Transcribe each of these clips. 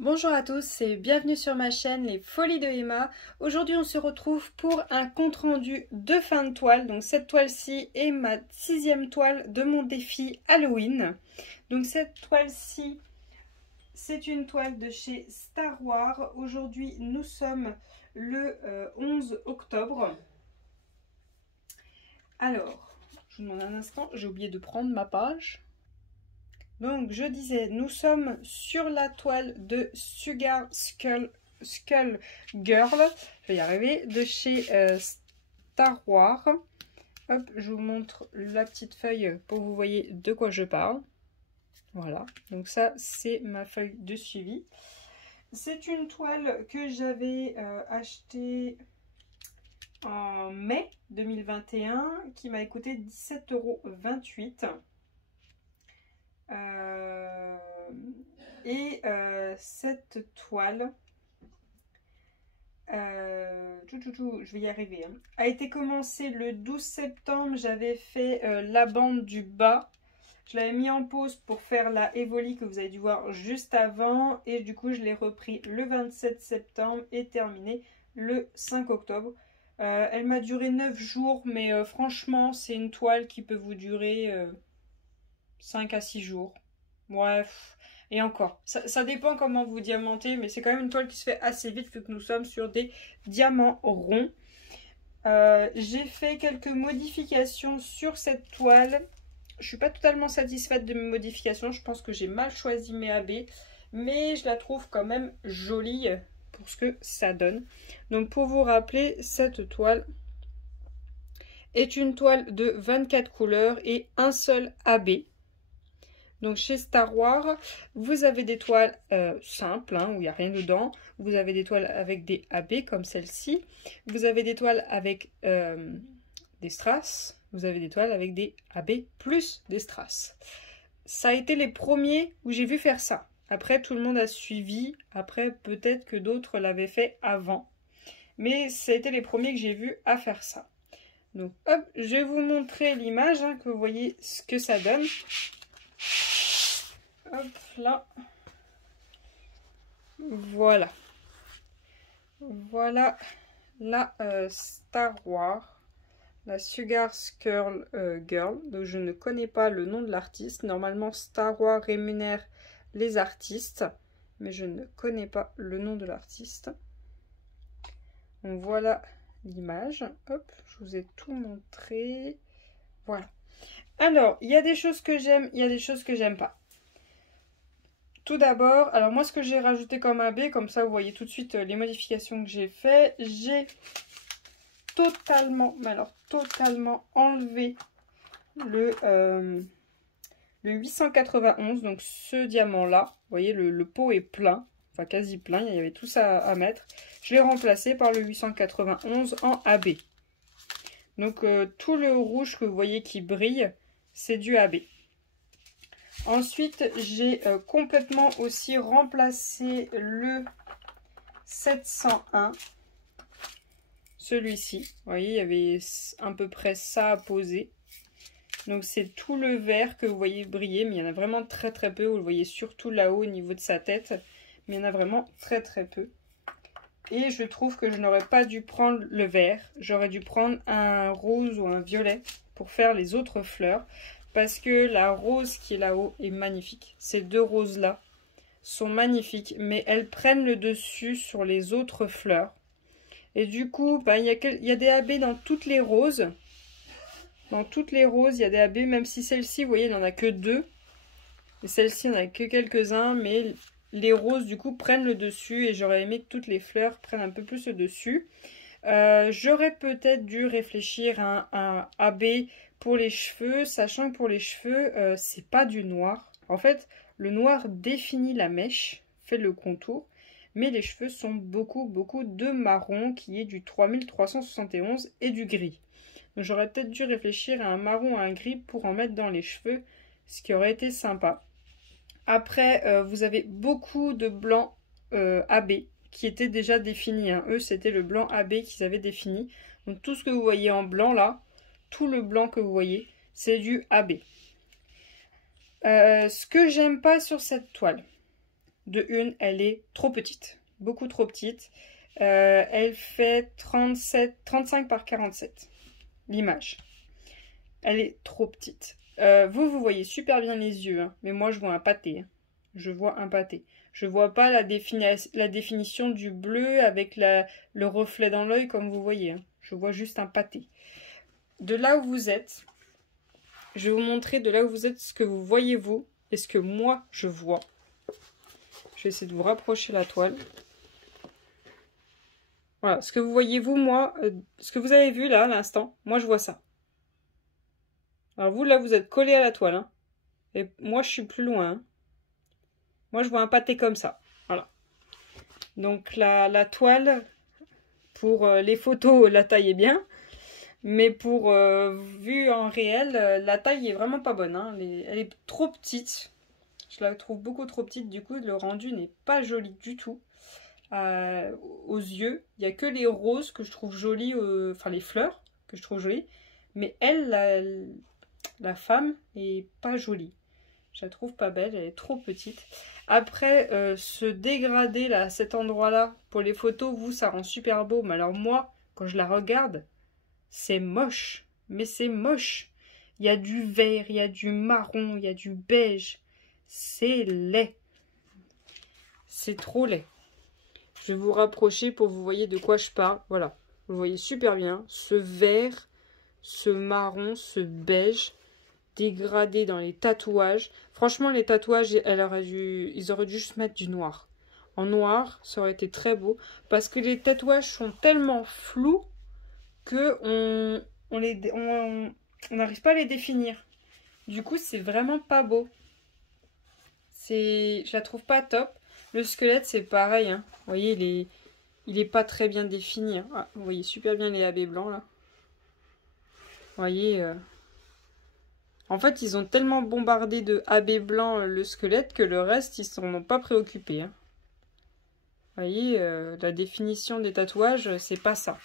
Bonjour à tous et bienvenue sur ma chaîne Les Folies de Emma. Aujourd'hui on se retrouve pour un compte rendu de fin de toile. Donc cette toile-ci est ma 6e toile de mon défi Halloween. Donc cette toile-ci, c'est une toile de chez Star Wars. Aujourd'hui nous sommes le 11 octobre. Alors, je vous demande un instant, j'ai oublié de prendre ma page. Donc je disais, nous sommes sur la toile de Sugar Skull Girl, je vais y arriver, de chez Star Wars. Hop, je vous montre la petite feuille pour que vous voyez de quoi je parle. Voilà, donc ça c'est ma feuille de suivi. C'est une toile que j'avais achetée en mai 2021 qui m'a coûté 17,28 €. Cette toile, je vais y arriver, hein, a été commencée le 12 septembre. J'avais fait la bande du bas. Je l'avais mis en pause pour faire la Evoli que vous avez dû voir juste avant. Et du coup, je l'ai repris le 27 septembre et terminé le 5 octobre. Elle m'a duré 9 jours, mais franchement, c'est une toile qui peut vous durer 5 à 6 jours. Bref, et encore, ça dépend comment vous diamantez, mais c'est quand même une toile qui se fait assez vite vu que nous sommes sur des diamants ronds. J'ai fait quelques modifications sur cette toile. Je suis pas totalement satisfaite de mes modifications. Je pense que j'ai mal choisi mes AB, mais je la trouve quand même jolie pour ce que ça donne. Donc pour vous rappeler, cette toile est une toile de 24 couleurs et un seul AB. Donc chez Star Wars, vous avez des toiles simples, hein, où il n'y a rien dedans. Vous avez des toiles avec des AB comme celle-ci. Vous avez des toiles avec des strass. Vous avez des toiles avec des AB plus des strass. Ça a été les premiers où j'ai vu faire ça. Après, tout le monde a suivi. Après, peut-être que d'autres l'avaient fait avant. Mais ça a été les premiers que j'ai vu à faire ça. Donc hop, je vais vous montrer l'image, hein, que vous voyez ce que ça donne. Hop là, voilà, voilà la Star Wars, la Sugar Skull Girl. Donc je ne connais pas le nom de l'artiste. Normalement Star Wars rémunère les artistes, mais je ne connais pas le nom de l'artiste. Donc voilà l'image. Hop, je vous ai tout montré. Voilà. Alors, il y a des choses que j'aime, il y a des choses que j'aime pas. Tout d'abord, alors moi ce que j'ai rajouté comme AB, comme ça vous voyez tout de suite les modifications que j'ai fait. J'ai totalement, mais alors totalement enlevé le 891, donc ce diamant là. Vous voyez le pot est plein, enfin quasi plein, il y avait tout ça à mettre. Je l'ai remplacé par le 891 en AB. Donc tout le rouge que vous voyez qui brille, c'est du AB. Ensuite, j'ai complètement aussi remplacé le 701. Celui-ci. Vous voyez, il y avait à peu près ça à poser. Donc, c'est tout le vert que vous voyez briller. Mais il y en a vraiment très très peu. Vous le voyez surtout là-haut au niveau de sa tête. Mais il y en a vraiment très très peu. Et je trouve que je n'aurais pas dû prendre le vert. J'aurais dû prendre un rose ou un violet pour faire les autres fleurs. Parce que la rose qui est là-haut est magnifique. Ces deux roses-là sont magnifiques, mais elles prennent le dessus sur les autres fleurs. Et du coup, bah, il y a des AB dans toutes les roses. Dans toutes les roses, il y a des AB, même si celle-ci, vous voyez, il n'en a que 2. Et celle-ci, il n'y en a que quelques-uns, mais les roses, du coup, prennent le dessus. Et j'aurais aimé que toutes les fleurs prennent un peu plus le dessus. J'aurais peut-être dû réfléchir à un AB pour les cheveux, sachant que pour les cheveux, c'est pas du noir. En fait, le noir définit la mèche, fait le contour, mais les cheveux sont beaucoup de marron, qui est du 3371 et du gris. Donc j'aurais peut-être dû réfléchir à un marron ou à un gris pour en mettre dans les cheveux, ce qui aurait été sympa. Après, vous avez beaucoup de blanc AB qui étaient déjà définis, hein. Eux, c'était le blanc AB qu'ils avaient défini. Donc tout ce que vous voyez en blanc là, tout le blanc que vous voyez, c'est du AB. Ce que j'aime pas sur cette toile, de une, elle est trop petite. Beaucoup trop petite. Elle fait 35 par 47, l'image. Elle est trop petite. Vous voyez super bien les yeux, hein, mais moi je vois un pâté. Hein. Je vois un pâté. Je vois pas la définition du bleu avec le reflet dans l'œil comme vous voyez. Hein. Je vois juste un pâté. De là où vous êtes, je vais vous montrer de là où vous êtes ce que vous voyez vous et ce que moi je vois. Je vais essayer de vous rapprocher la toile. Voilà, ce que vous voyez vous, moi, ce que vous avez vu là à l'instant, moi je vois ça. Alors vous là vous êtes collé à la toile, hein, et moi je suis plus loin. Hein. Moi je vois un pâté comme ça, voilà. Donc la toile, pour les photos, la taille est bien. Mais pour vue en réel, la taille est vraiment pas bonne. Hein. Elle est trop petite. Je la trouve beaucoup trop petite. Du coup, le rendu n'est pas joli du tout. Aux yeux, il n'y a que les roses que je trouve jolies. Enfin, les fleurs que je trouve jolies. Mais elle, la femme, est pas jolie. Je la trouve pas belle. Elle est trop petite. Après, ce dégradé là, à cet endroit-là, pour les photos, vous, ça rend super beau. Mais alors moi, quand je la regarde... C'est moche, mais c'est moche. Il y a du vert, il y a du marron, il y a du beige. C'est laid. C'est trop laid. Je vais vous rapprocher pour que vous voyez de quoi je parle. Voilà, vous voyez super bien. Ce vert, ce marron, ce beige, dégradé dans les tatouages. Franchement, les tatouages, ils auraient dû juste mettre du noir. En noir, ça aurait été très beau. Parce que les tatouages sont tellement flous que on n'arrive pas à les définir. Du coup, c'est vraiment pas beau. Je la trouve pas top. Le squelette, c'est pareil. Hein. Vous voyez, il est pas très bien défini. Hein. Ah, vous voyez super bien les AB blancs, là. Vous voyez... En fait, ils ont tellement bombardé de AB blanc le squelette que le reste, ils s'en ont pas préoccupés. Hein. Vous voyez, la définition des tatouages, c'est pas ça.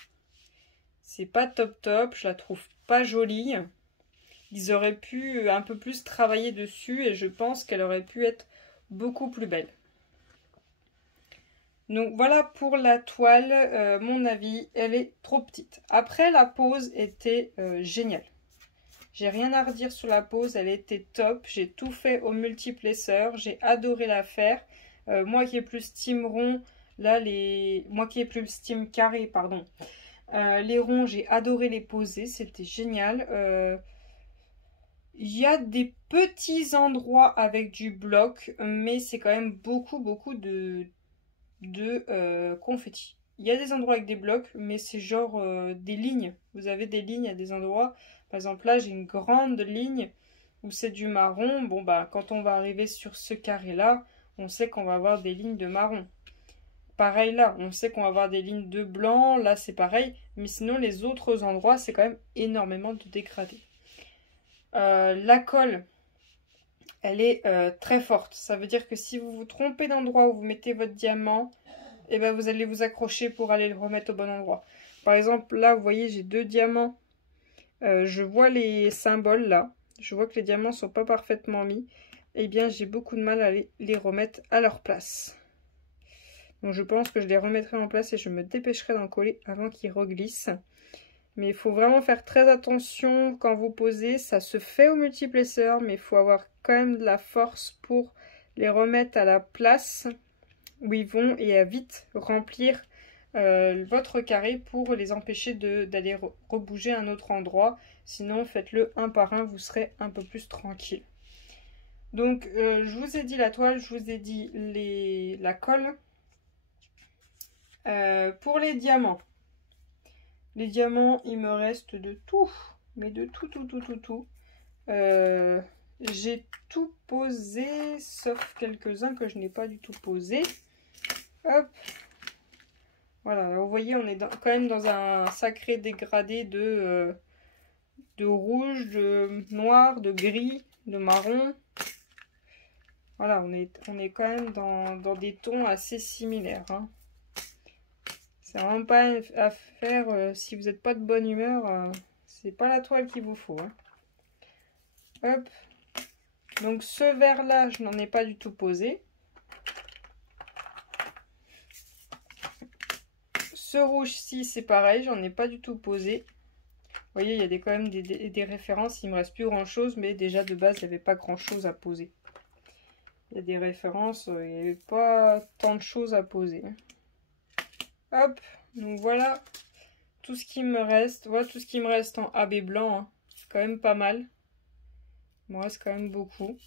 C'est pas top top, je la trouve pas jolie. Ils auraient pu un peu plus travailler dessus et je pense qu'elle aurait pu être beaucoup plus belle. Donc voilà pour la toile, mon avis, elle est trop petite. Après, la pose était géniale. J'ai rien à redire sur la pose, elle était top. J'ai tout fait au multiplesseur, j'ai adoré la faire. Moi qui ai plus team rond, là moi qui ai plus team carré, pardon. Les ronds, j'ai adoré les poser, c'était génial. Il y a des petits endroits avec du bloc, mais c'est quand même beaucoup de confetti. Il y a des endroits avec des blocs, mais c'est genre des lignes. Vous avez des lignes à des endroits. Par exemple, là, j'ai une grande ligne où c'est du marron. Bon, bah, quand on va arriver sur ce carré-là, on sait qu'on va avoir des lignes de marron. Pareil là, on sait qu'on va avoir des lignes de blanc, là c'est pareil, mais sinon les autres endroits c'est quand même énormément de dégradé. La colle, elle est très forte, ça veut dire que si vous vous trompez d'endroit où vous mettez votre diamant, et ben vous allez vous accrocher pour aller le remettre au bon endroit. Par exemple là vous voyez j'ai 2 diamants, je vois les symboles là, je vois que les diamants sont pas parfaitement mis, et bien j'ai beaucoup de mal à les remettre à leur place. Donc je pense que je les remettrai en place et je me dépêcherai d'en coller avant qu'ils reglissent. Mais il faut vraiment faire très attention quand vous posez. Ça se fait au multiplesseur, mais il faut avoir quand même de la force pour les remettre à la place où ils vont et à vite remplir votre carré pour les empêcher d'aller rebouger à un autre endroit. Sinon, faites-le un par un, vous serez un peu plus tranquille. Donc, je vous ai dit la toile, je vous ai dit la colle. Pour les diamants, il me reste de tout, mais de tout. J'ai tout posé, sauf quelques-uns que je n'ai pas du tout posé. Hop. Voilà, vous voyez, on est quand même dans un sacré dégradé de rouge, de noir, de gris, de marron. Voilà, on est quand même dans des tons assez similaires. Hein. C'est vraiment pas à faire si vous n'êtes pas de bonne humeur. C'est pas la toile qu'il vous faut. Hein. Hop. Donc ce vert là, je n'en ai pas du tout posé. Ce rouge-ci, c'est pareil, j'en ai pas du tout posé. Vous voyez, il y a quand même des références. Il me reste plus grand-chose, mais déjà de base, il n'y avait pas grand-chose à poser. Il y a des références, il n'y avait pas tant de choses à poser. Hop, donc voilà tout ce qui me reste. Voilà tout ce qui me reste en AB blanc. Hein. C'est quand même pas mal. Il me reste quand même beaucoup.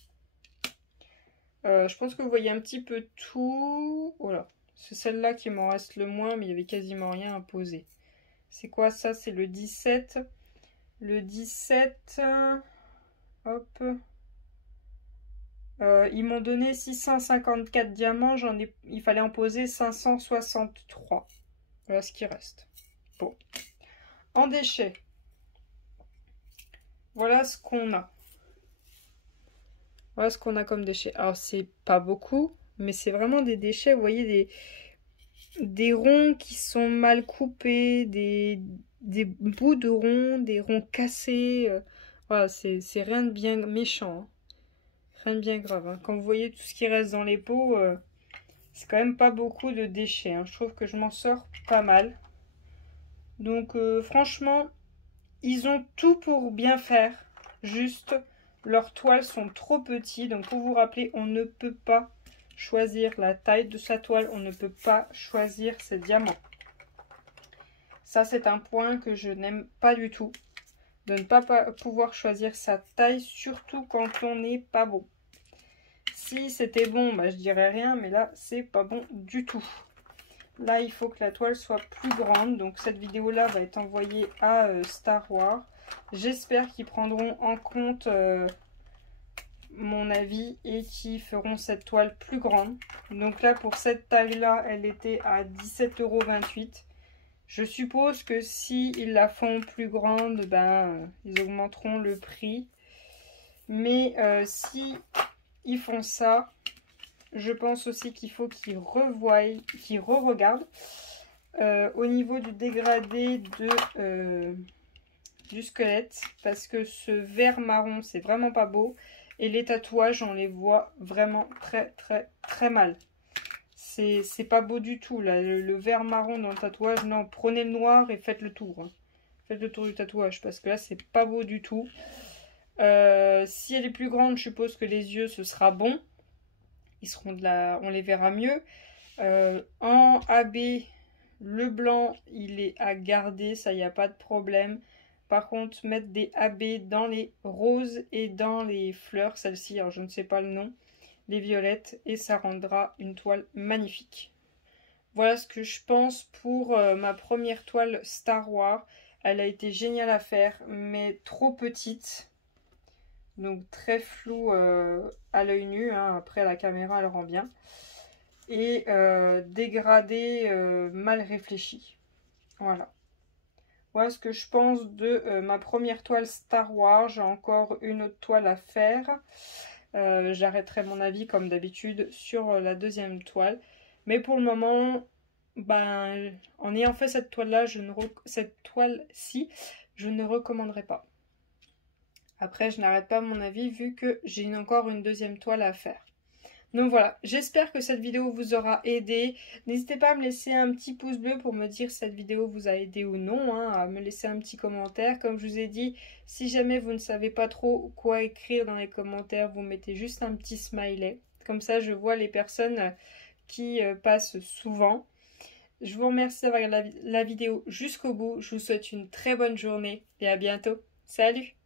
Je pense que vous voyez un petit peu tout. Voilà. C'est celle-là qui m'en reste le moins, mais il n'y avait quasiment rien à poser. C'est quoi ça? C'est le 17. Le 17. Hop. Ils m'ont donné 654 diamants. Il fallait en poser 563. Voilà ce qui reste. Bon. En déchets. Voilà ce qu'on a. Voilà ce qu'on a comme déchets. Alors, c'est pas beaucoup, mais c'est vraiment des déchets. Vous voyez, des ronds qui sont mal coupés, des bouts de ronds, des ronds cassés. Voilà, c'est rien de bien méchant. Hein. Rien de bien grave. Hein. Quand vous voyez tout ce qui reste dans les pots, c'est quand même pas beaucoup de déchets. Hein. Je trouve que je m'en sors pas mal. Donc, franchement, ils ont tout pour bien faire. Juste... Leurs toiles sont trop petites, donc pour vous rappeler, on ne peut pas choisir la taille de sa toile, on ne peut pas choisir ses diamants. Ça, c'est un point que je n'aime pas du tout, de ne pas pouvoir choisir sa taille, surtout quand on n'est pas bon. Si c'était bon, bah, je dirais rien, mais là, c'est pas bon du tout. Là, il faut que la toile soit plus grande, donc cette vidéo-là va être envoyée à Star Wars. J'espère qu'ils prendront en compte mon avis et qu'ils feront cette toile plus grande. Donc là, pour cette taille-là, elle était à 17,28 €. Je suppose que s'ils la font plus grande, ben, ils augmenteront le prix. Mais si ils font ça, je pense aussi qu'il faut qu'ils revoient, qu'ils re-regardent au niveau du dégradé du squelette, parce que ce vert marron, c'est vraiment pas beau. Et les tatouages, on les voit vraiment très mal. C'est pas beau du tout, là. Le vert marron dans le tatouage, non, prenez le noir et faites le tour. Hein. Faites le tour du tatouage, parce que là, c'est pas beau du tout. Si elle est plus grande, je suppose que les yeux, ce sera bon. Ils seront on les verra mieux. En AB, le blanc, il est à garder, ça, il n'y a pas de problème. Par contre, mettre des AB dans les roses et dans les fleurs, celle-ci, alors je ne sais pas le nom, les violettes, et ça rendra une toile magnifique. Voilà ce que je pense pour ma première toile Star Wars. Elle a été géniale à faire, mais trop petite. Donc très floue à l'œil nu, hein. Après la caméra elle rend bien. Et dégradée, mal réfléchie. Voilà. Voilà ce que je pense de ma première toile Star Wars. J'ai encore une autre toile à faire. J'arrêterai mon avis comme d'habitude sur la deuxième toile. Mais pour le moment, ben, en ayant fait cette toile-là, cette toile-ci, je ne recommanderais pas. Après, je n'arrête pas mon avis vu que j'ai encore une deuxième toile à faire. Donc voilà, j'espère que cette vidéo vous aura aidé. N'hésitez pas à me laisser un petit pouce bleu pour me dire si cette vidéo vous a aidé ou non, hein, à me laisser un petit commentaire. Comme je vous ai dit, si jamais vous ne savez pas trop quoi écrire dans les commentaires, vous mettez juste un petit smiley. Comme ça, je vois les personnes qui passent souvent. Je vous remercie d'avoir regardé la vidéo jusqu'au bout. Je vous souhaite une très bonne journée et à bientôt. Salut!